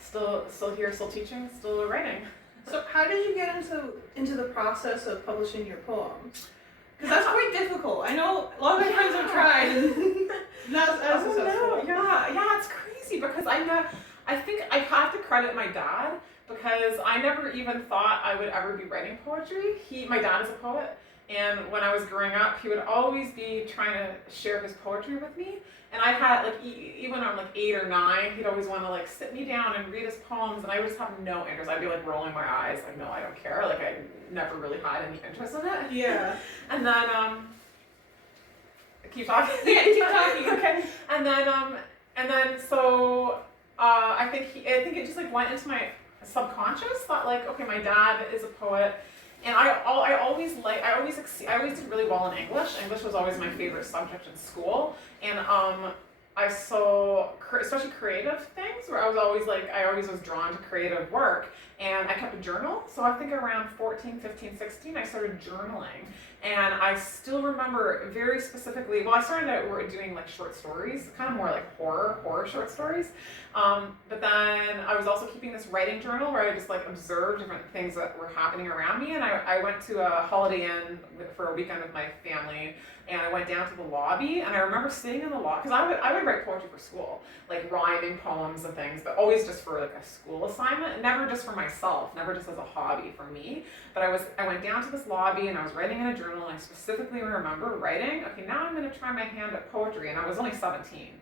still here, still teaching, still writing. So how did you get into the process of publishing your poems? Because that's quite difficult. I know a lot of my friends have tried and not as successful. Yeah, it's crazy because I think I have to credit my dad because I never even thought I would ever be writing poetry. My dad is a poet, and when I was growing up, he would always be trying to share his poetry with me. And I had, like, even when I'm like 8 or 9, he'd always want to like sit me down and read his poems, and I would just have no interest. I'd be like rolling my eyes, like, no, I don't care. Like, I never really had any interest in it. Yeah. And then, keep talking. Yeah, keep talking. Okay. And then so I think it just like went into my subconscious that, like, okay, my dad is a poet. And I always did really well in English. English was always my favorite subject in school. And especially creative things, where I always was drawn to creative work. And I kept a journal. So I think around 14, 15, 16, I started journaling. And I still remember very specifically, well, I started out doing like short stories, kind of more like horror short stories. But then I was also keeping this writing journal where I just like observed different things that were happening around me. And I went to a Holiday Inn for a weekend with my family, and I went down to the lobby, and I remember sitting in the lobby, because I would write poetry for school, like rhyming poems and things, but always just for like a school assignment, never just for myself, never just as a hobby for me. But I went down to this lobby, and I was writing in a journal, and I specifically remember writing, okay, now I'm going to try my hand at poetry, and I was only 17.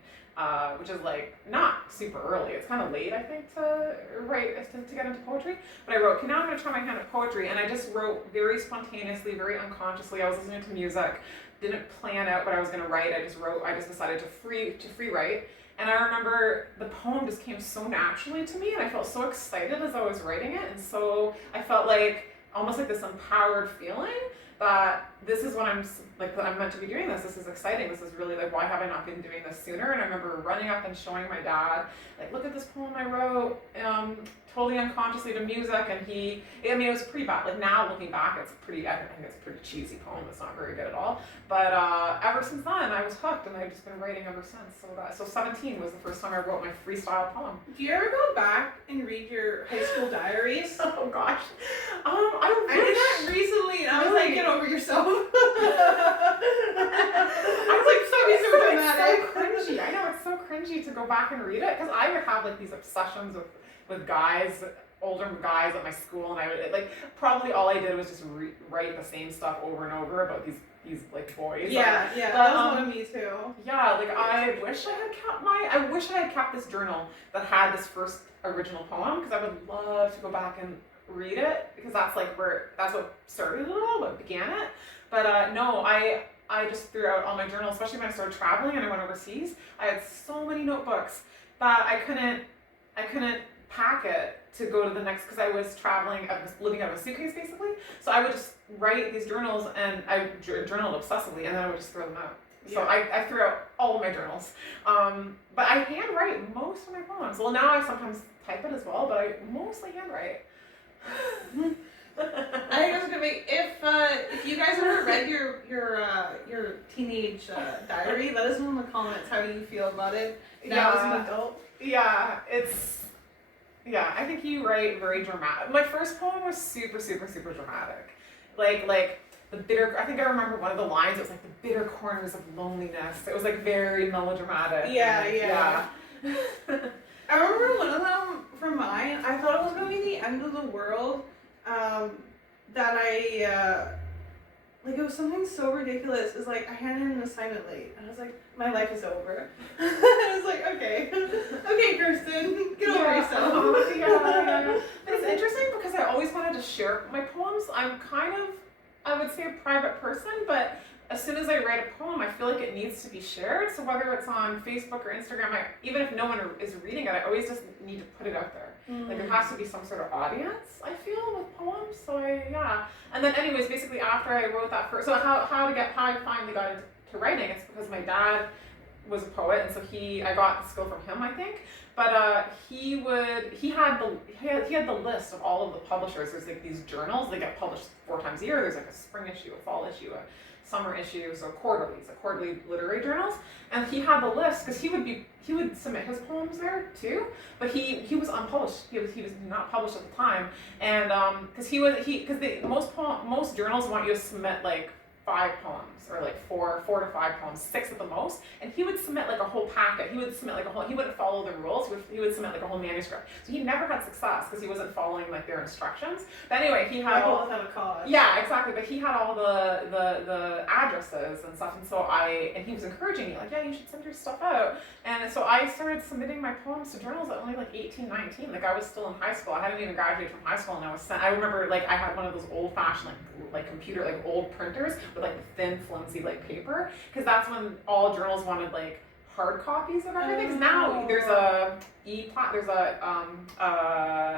Which is like not super early. It's kind of late, I think, to write to get into poetry. But I wrote, okay, now I'm going to try my hand at poetry, and I just wrote very spontaneously, very unconsciously. I was listening to music, didn't plan out what I was going to write. I just wrote. I just decided to free write. And I remember the poem just came so naturally to me, and I felt so excited as I was writing it, and so I felt like almost like this empowered feeling that this is what I'm meant to be doing this. This is exciting. This is really like, why have I not been doing this sooner? And I remember running up and showing my dad, like, look at this poem I wrote, totally unconsciously to music. And it was pretty bad. Like, now looking back, I think it's a pretty cheesy poem. It's not very good at all. But ever since then, I was hooked, and I've just been writing ever since. So 17 was the first time I wrote my freestyle poem. Do you ever go back and read your high school diaries? Oh gosh, I did that recently, and I was like, get over yourself. I was like, so dramatic. It's so cringy. I know, it's so cringy to go back and read it, because I would have like these obsessions with guys, older guys at my school, and I would like, probably all I did was just write the same stuff over and over about these like boys. Yeah, that was one of me too. Yeah, like I wish I had kept this journal that had this first original poem, because I would love to go back and read it, because that's what started it all, what began it. But no, I just threw out all my journals, especially when I started traveling and I went overseas. I had so many notebooks that I couldn't pack it to go to the next, because I was living out of a suitcase basically. So I would just write these journals, and I journaled obsessively, and then I would just throw them out. So I threw out all of my journals. But I handwrite most of my poems. Well, now I sometimes type it as well, but I mostly handwrite. I think that's gonna be, if you guys ever read your teenage diary, let us know in the comments how you feel about it now as an adult. I think you write very dramatic. My first poem was super, super, super dramatic. Like the bitter, I think I remember one of the lines, it was like the bitter corners of loneliness. It was like very melodramatic. Yeah. I remember one of them from mine, I thought it was going to be the end of the world, that it was something so ridiculous. It's like, I handed in an assignment late, and I was like, my life is over. I was like, okay, Kirsten, get over yourself. Yeah. It's interesting, because I always wanted to share my poems. I'm kind of, I would say, a private person, but as soon as I write a poem, I feel like it needs to be shared. So whether it's on Facebook or Instagram, even if no one is reading it, I always just need to put it out there. Like, there has to be some sort of audience, I feel, with poems. So and then anyways, basically after I wrote that first, so how I finally got into writing, it's because my dad was a poet, and so I got the skill from him, I think. But he had the list of all of the publishers. There's like these journals, they get published 4 times a year. There's like a spring issue, a fall issue, summer issues or quarterlies, like quarterly literary journals. And he had the list because he would submit his poems there too, but he was unpublished. He was not published at the time, and because most journals want you to submit like 5 poems or like 4 to 5 poems, 6 at the most, and he would submit like a whole packet. He would submit like he wouldn't follow the rules. He would submit like a whole manuscript. So he never had success because he wasn't following like their instructions. But anyway, he had all without a cause. Yeah, exactly. But he had all the addresses and stuff, and so he was encouraging me like, yeah, you should send your stuff out. And so I started submitting my poems to journals at only like 18, 19. Like I was still in high school. I hadn't even graduated from high school, and I remember like I had one of those old-fashioned like computer like old printers with like the thin flimsy like paper, because that's when all journals wanted like hard copies of everything. Because now there's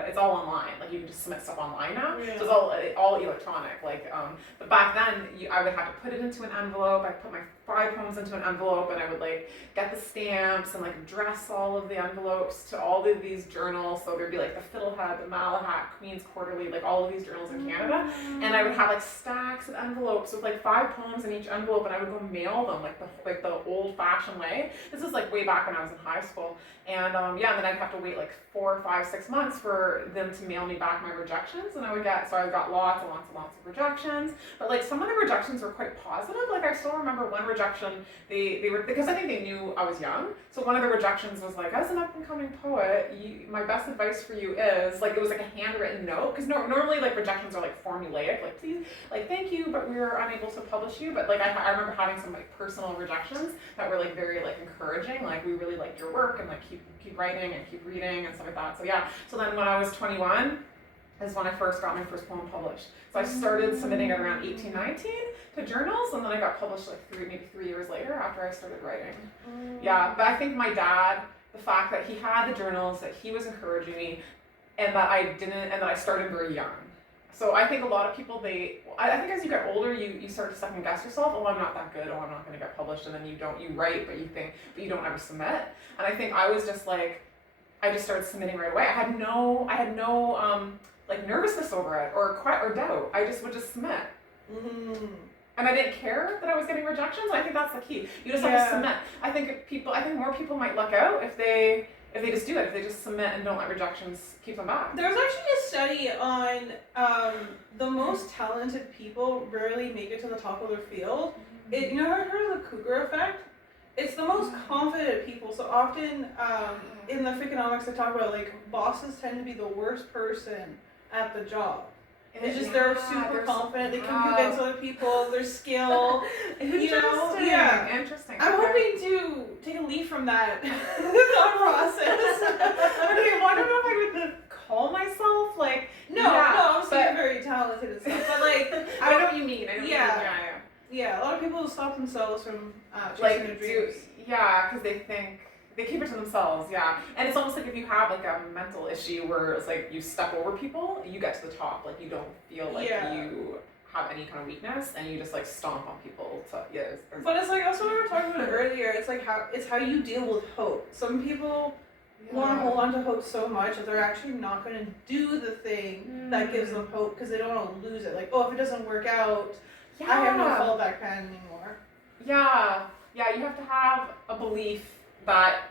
it's all online. Like you can just submit stuff online now. Yeah. So it's all electronic. Like but back then I would have to put it into an envelope. I put my 5 poems into an envelope, and I would like get the stamps and like address all of the envelopes to all of these journals. So there'd be like the Fiddlehead, the Malahat, Queen's Quarterly, like all of these journals in Canada. And I would have like stacks of envelopes with like 5 poems in each envelope, and I would go mail them like the old-fashioned way. This is like way back when I was in high school. And and then I'd have to wait like 4, 5, 6 months for them to mail me back my rejections, and I got lots and lots and lots of rejections. But like some of the rejections were quite positive. Like I still remember one rejection. They were, because I think they knew I was young. So one of the rejections was like, as an up and coming poet, my best advice for you is like, it was like a handwritten note, because normally like rejections are like formulaic, like please, like thank you, but we were unable to publish you. But like I remember having some like personal rejections that were like very like encouraging, like we really liked your work, and like keep writing and keep reading and stuff like that. So yeah, so then when I was 21 is when I first got my first poem published. So I started submitting it around 18, 19 to journals, and then I got published like maybe 3 years later after I started writing. Yeah, but I think my dad, the fact that he had the journals, that he was encouraging me, and that I didn't, and that I started very young. So I think a lot of people, I think as you get older, you start to second guess yourself. Oh, I'm not that good. Oh, I'm not going to get published. And then you write, but you don't ever submit. And I think I was just like, I just started submitting right away. I had no like nervousness over it or doubt. I just would just submit. And I didn't care that I was getting rejections. I think that's the key. You just have to submit. I think more people might luck out if they just do it, if they just submit and don't let rejections keep them back. There was actually a study on the most talented people rarely make it to the top of their field. You know, have you heard of the cougar effect? It's the most confident people. So often in the Freakonomics, they talk about like bosses tend to be the worst person at the job. It's just they're super confident. They can convince other people. Their skill. Interesting. Yeah. Interesting. I'm hoping to take a leaf from that thought process. Okay, well, I don't know if I would call myself like. No, obviously you're very talented and stuff, but like I know what you mean. Yeah, a lot of people stop themselves from chasing their dreams. Because they keep it to themselves, and it's almost like if you have like a mental issue where it's like you step over people, you get to the top, like you don't feel like you have any kind of weakness, and you just like stomp on people. But it's like, that's what we were talking about earlier. It's like how you deal with hope. Some people want to hold on to hope so much that they're actually not going to do the thing that gives them hope because they don't want to lose it. Like, oh, if it doesn't work out, I have no fallback plan anymore. Yeah, you have to have a belief that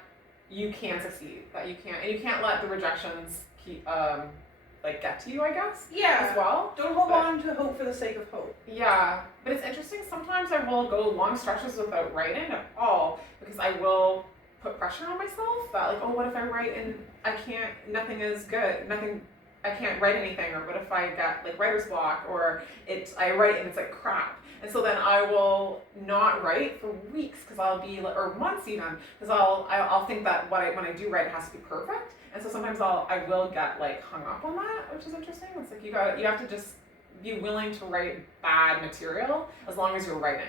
you can succeed, and you can't let the rejections keep get to you, I guess. Yeah. As well. Don't hold on to hope for the sake of hope. Yeah, but it's interesting. Sometimes I will go long stretches without writing at all because I will put pressure on myself that like, oh, what if I write and nothing is good, I can't write anything, or what if I get like writer's block, or I write and it's like crap. And so then I will not write for weeks because I'll be, or months even, because I'll think that when I do write, it has to be perfect. And so sometimes I will get like hung up on that, which is interesting. It's like you have to just be willing to write bad material as long as you're writing.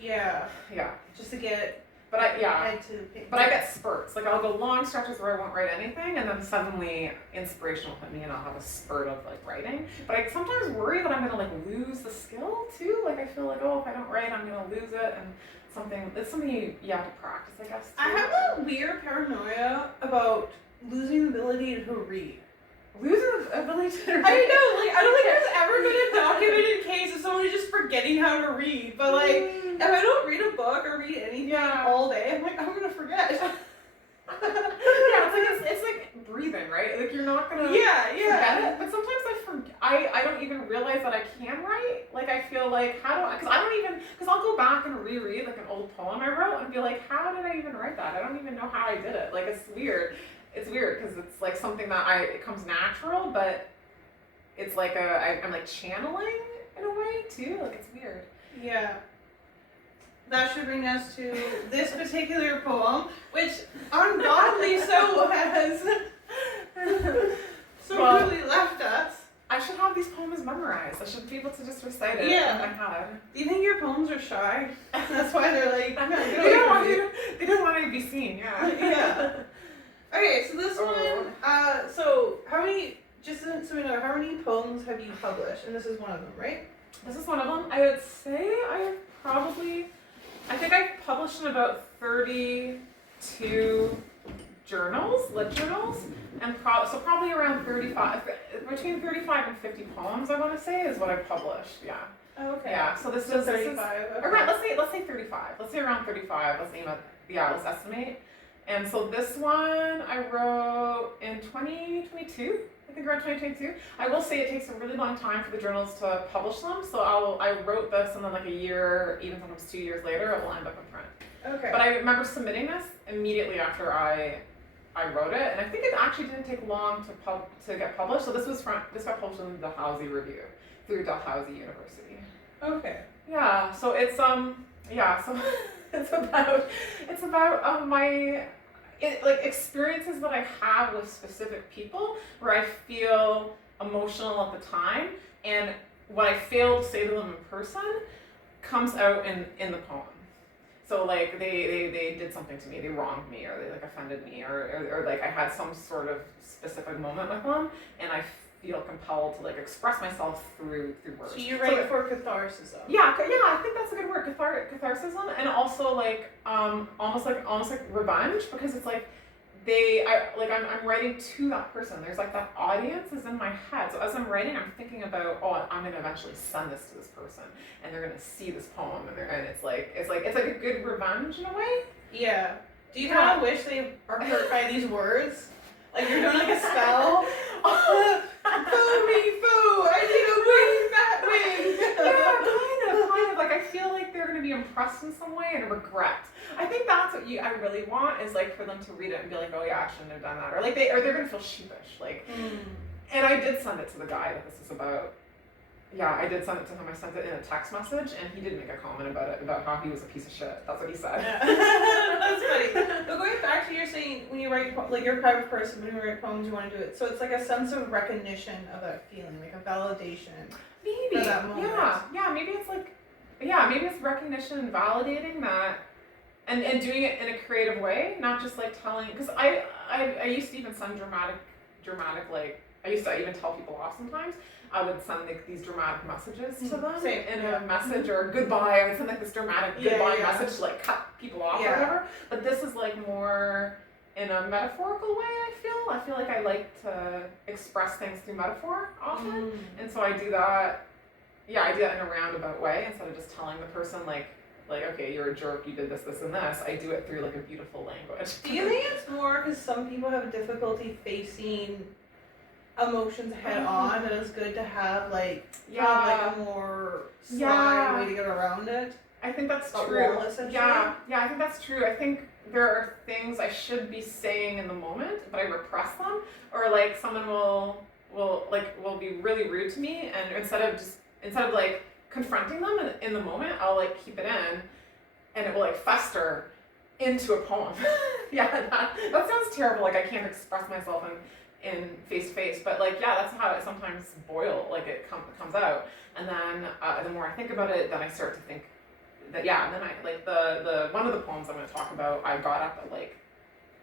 Yeah. Yeah. Just to get. But I get spurts. Like I'll go long stretches where I won't write anything, and then suddenly inspiration will hit me, and I'll have a spurt of like writing. But I sometimes worry that I'm gonna like lose the skill too. Like I feel like, oh, if I don't write, I'm gonna lose it, and it's something you have to practice, I guess. Too. I have a weird paranoia about losing the ability to read. losing the ability to read. I know, like, I don't think there's ever been a documented case of somebody just forgetting how to read. But, like, if I don't read a book or read anything all day, I'm like, I'm gonna forget. It's like breathing, right? Like, you're not gonna forget it. But sometimes I don't even realize that I can write. Like, I feel like, because I'll go back and reread, like, an old poem I wrote and be like, how did I even write that? I don't even know how I did it. Like, it's weird. It's weird because it's like something that it comes natural, but it's like I'm like channeling in a way too. Like, it's weird. Yeah. That should bring us to this particular poem, which ungodly so has really left us. I should have these poems memorized. I should be able to just recite it in my head. Do you think your poems are shy? That's why they're like, they don't want to be seen, yeah. Okay, so this one, so how many, just so we know, how many poems have you published? And this is one of them, right? This is one of them. I would say I think I've published in about 32 journals, lit journals, and so probably around 35, between 35 and 50 poems, I want to say, is what I've published, yeah. Oh, okay. Yeah, so this is 35. Okay. Around, let's say 35. Let's say around 35. Let's estimate. And so this one I wrote in 2022. I think around 2022. I will say it takes a really long time for the journals to publish them. So I wrote this, and then like a year, even sometimes 2 years later, it will end up in print. Okay. But I remember submitting this immediately after I wrote it, and I think it actually didn't take long to get published. So this got published in the Dalhousie Review through Dalhousie University. Okay. Yeah. So it's So it's about my experiences that I have with specific people where I feel emotional at the time, and what I fail to say to them in person comes out in the poem. So like they did something to me, they wronged me, or they like offended me, or like I had some sort of specific moment with them, and I feel compelled to like express myself through words. So you write for catharsis. Yeah, I think that's a good word, catharsis, and also like almost like revenge, because it's like I'm writing to that person. There's like that audience is in my head. So as I'm writing, I'm thinking about, I'm gonna eventually send this to this person, and they're gonna see this poem, and it's like a good revenge in a way. Yeah. Do you kind of wish they are hurt by these words? Like you're doing like a spell. Foo me foo! I need a wing, bat wing. Yeah, kind of. Like I feel like they're gonna be impressed in some way and regret. I think that's what I really want, is like for them to read it and be like, oh yeah, I shouldn't have done that, or like they're gonna feel sheepish. Like, and I did send it to the guy that this is about. Yeah, I did send it to him. I sent it in a text message, and he did make a comment about it, about how he was a piece of shit. That's what he said. Yeah. That's funny. But going back to your saying, when you write, like you're a private person, when you write poems, you want to do it. So it's like a sense of recognition of that feeling, like a validation. Maybe. For that moment. Yeah. Maybe it's like, maybe it's recognition and validating that, and doing it in a creative way, not just like telling. Because I used to even send dramatic like. I used to even tell people off sometimes. I would send like these dramatic messages to them in a message, or goodbye. I would send like this dramatic goodbye message to like cut people off or whatever. But this is like more in a metaphorical way, I feel like I like to express things through metaphor often. And so I do that in a roundabout way, instead of just telling the person like, okay, you're a jerk, you did this, this, and this. I do it through like a beautiful language. Do you think it's more because some people have difficulty facing emotions head on, and it's good to have like a more sly way to get around it? I think that's true. Yeah, I think that's true. I think there are things I should be saying in the moment, but I repress them, or like someone will be really rude to me, and instead of like confronting them in the moment, I'll like keep it in, and it will like fester into a poem. That sounds terrible. Like I can't express myself in face to face, but like that's how it sometimes it comes out, and then the more I think about it, then I start to think that and then I like the one of the poems I'm going to talk about, I got up at like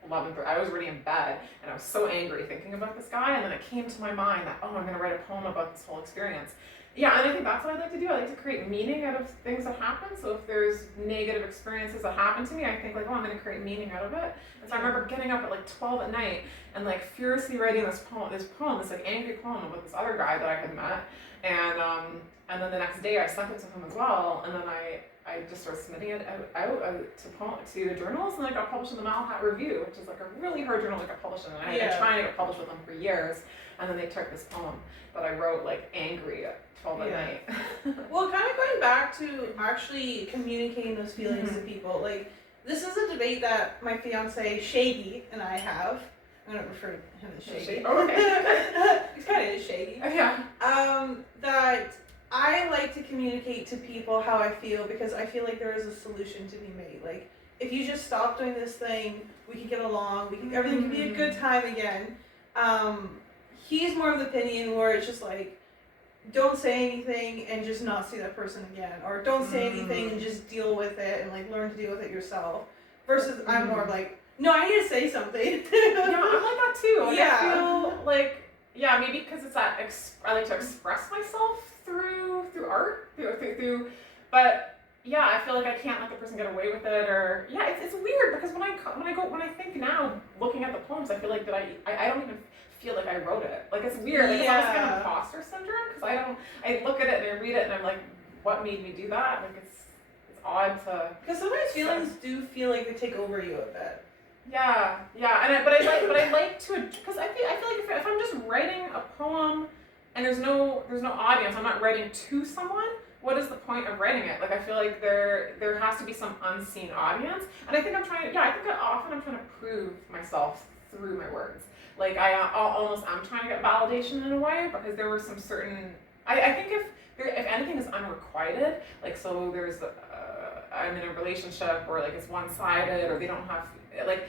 11:30. I was already in bed, and I was so angry thinking about this guy, and then it came to my mind that, oh, I'm going to write a poem about this whole experience. Yeah, and I think that's what I like to do. I like to create meaning out of things that happen. So if there's negative experiences that happen to me, I think like, oh, I'm going to create meaning out of it. And so I remember getting up at like 12 at night and like furiously writing this poem, this like angry poem about this other guy that I had met. And then the next day I sent it to him as well. And then I just started submitting it out to the journals, and then it got published in the Malhat Review, which is like a really hard journal to get published in. And I had been trying to get published with them for years, and then they took this poem that I wrote like angry at 12 at night. Well, kind of going back to actually communicating those feelings to people, like this is a debate that my fiance Shaggy and I have. I'm gonna refer to him as Shaggy. Oh, okay. He's kind of Shaggy. Yeah. That I like to communicate to people how I feel, because I feel like there is a solution to be made. Like, if you just stop doing this thing, we can get along, everything can be a good time again. He's more of the opinion where it's just like, don't say anything and just not see that person again, or don't say anything and just deal with it and like learn to deal with it yourself. Versus I'm more like, no, I need to say something. Yeah, I'm like that too. Like, I feel like, yeah, maybe because it's that I like to express myself through art, but yeah, I feel like I can't let the person get away with it, or yeah, it's weird because when I think now, looking at the poems, I feel like that I don't even feel like I wrote it. Like, it's weird. Like, it's almost kind of imposter syndrome, because I look at it and I read it and I'm like, what made me do that? Like, it's odd to. Because sometimes feelings do feel like they take over you a bit. Yeah, but I like to, because I feel like if I'm just writing a poem and there's no audience, I'm not writing to someone, what is the point of writing it? Like, I feel like there has to be some unseen audience, and I think I'm trying to prove myself through my words. Like, I'm trying to get validation in a way, because there were some certain, I think if anything is unrequited, like, so there's I'm in a relationship, or like it's one-sided, or they don't have, like,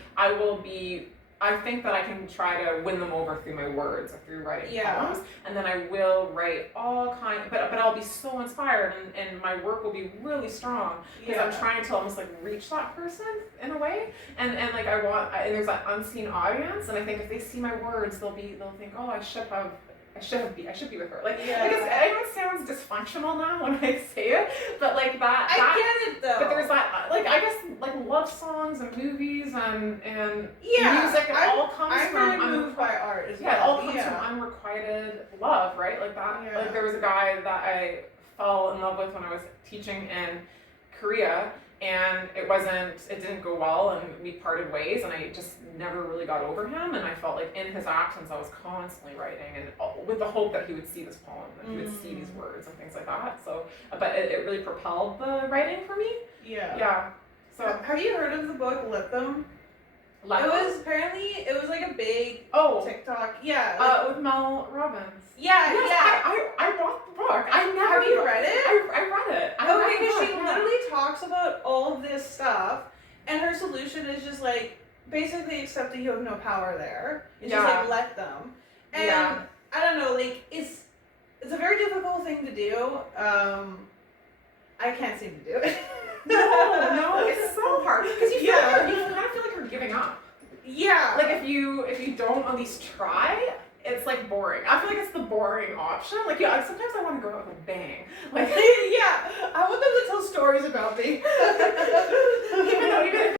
I think that I can try to win them over through my words or through writing poems, and then I will write all but I'll be so inspired, and my work will be really strong, because I'm trying to almost like reach that person in a way, and like and there's that unseen audience, and I think if they see my words, they'll think, oh, I should be with her. Like, I know it sounds dysfunctional now when I say it, but like that I get it though. But there's that, like, I guess, like, love songs and movies and music, it all comes from moved by art as well. Yeah, it all comes from unrequited love, right? Like that. Like, there was a guy that I fell in love with when I was teaching in Korea, and it didn't go well, and we parted ways, and I just never really got over him, and I felt like in his actions I was constantly writing, and with the hope that he would see this poem, and he would see these words and things like that. So, but it really propelled the writing for me. Yeah. So, have you heard of the book Let Them? It was like a big TikTok. Yeah. With Mel Robbins. Yeah. I bought the book. Have you read it? I read it. Because she literally talks about all of this stuff, and her solution is just like basically accept that you have no power there. It's just like let them. And I don't know, like it's a very difficult thing to do. I can't seem to do it. No, it's so hard, because you kind of feel like you're giving up. Yeah. Like, if you don't at least try, it's like boring. I feel like it's the boring option. Like, sometimes I want to go out with a bang. Like, I want them to tell stories about me. even if